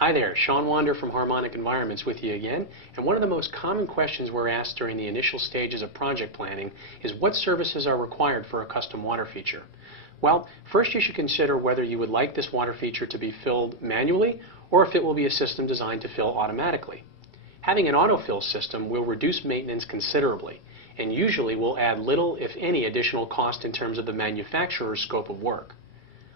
Hi there, Sean Wander from Harmonic Environments with you again, and one of the most common questions we're asked during the initial stages of project planning is what services are required for a custom water feature. Well, first you should consider whether you would like this water feature to be filled manually or if it will be a system designed to fill automatically. Having an autofill system will reduce maintenance considerably and usually will add little, if any, additional cost in terms of the manufacturer's scope of work.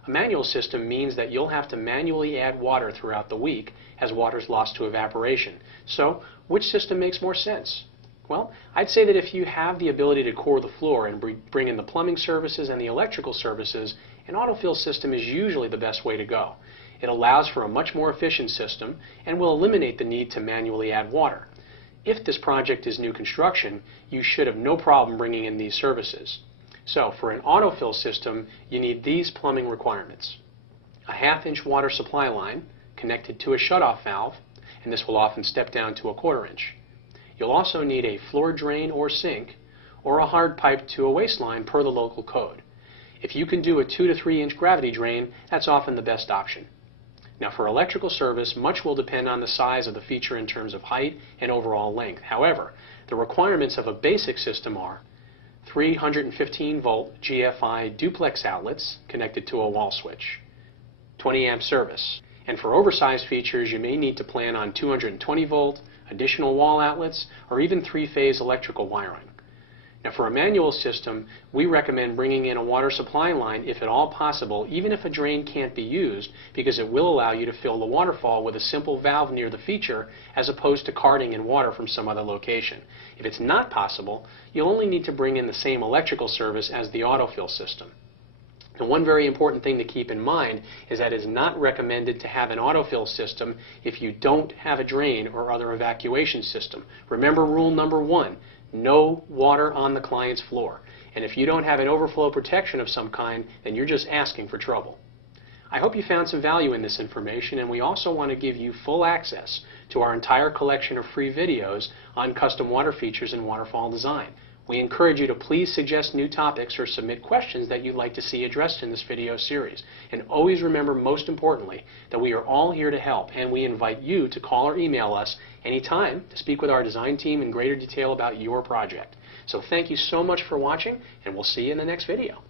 A manual system means that you'll have to manually add water throughout the week as water is lost to evaporation. So, which system makes more sense? Well, I'd say that if you have the ability to core the floor and bring in the plumbing services and the electrical services, an autofill system is usually the best way to go. It allows for a much more efficient system and will eliminate the need to manually add water. If this project is new construction, you should have no problem bringing in these services. So, for an autofill system, you need these plumbing requirements. A 1/2-inch water supply line connected to a shutoff valve, and this will often step down to a 1/4 inch. You'll also need a floor drain or sink, or a hard pipe to a waistline per the local code. If you can do a 2 to 3 inch gravity drain, that's often the best option. Now for electrical service, much will depend on the size of the feature in terms of height and overall length. However, the requirements of a basic system are 315-volt GFI duplex outlets connected to a wall switch, 20 amp service, and for oversized features you may need to plan on 220-volt, additional wall outlets, or even 3-phase electrical wiring. Now for a manual system, we recommend bringing in a water supply line if at all possible, even if a drain can't be used, because it will allow you to fill the waterfall with a simple valve near the feature as opposed to carting in water from some other location. If it's not possible, you'll only need to bring in the same electrical service as the autofill system. And one very important thing to keep in mind is that it is not recommended to have an autofill system if you don't have a drain or other evacuation system. Remember rule number 1. No water on the client's floor. And if you don't have an overflow protection of some kind, then you're just asking for trouble. I hope you found some value in this information, and we also want to give you full access to our entire collection of free videos on custom water features and waterfall design. We encourage you to please suggest new topics or submit questions that you'd like to see addressed in this video series. And always remember, most importantly, that we are all here to help, and we invite you to call or email us anytime to speak with our design team in greater detail about your project. So thank you so much for watching, and we'll see you in the next video.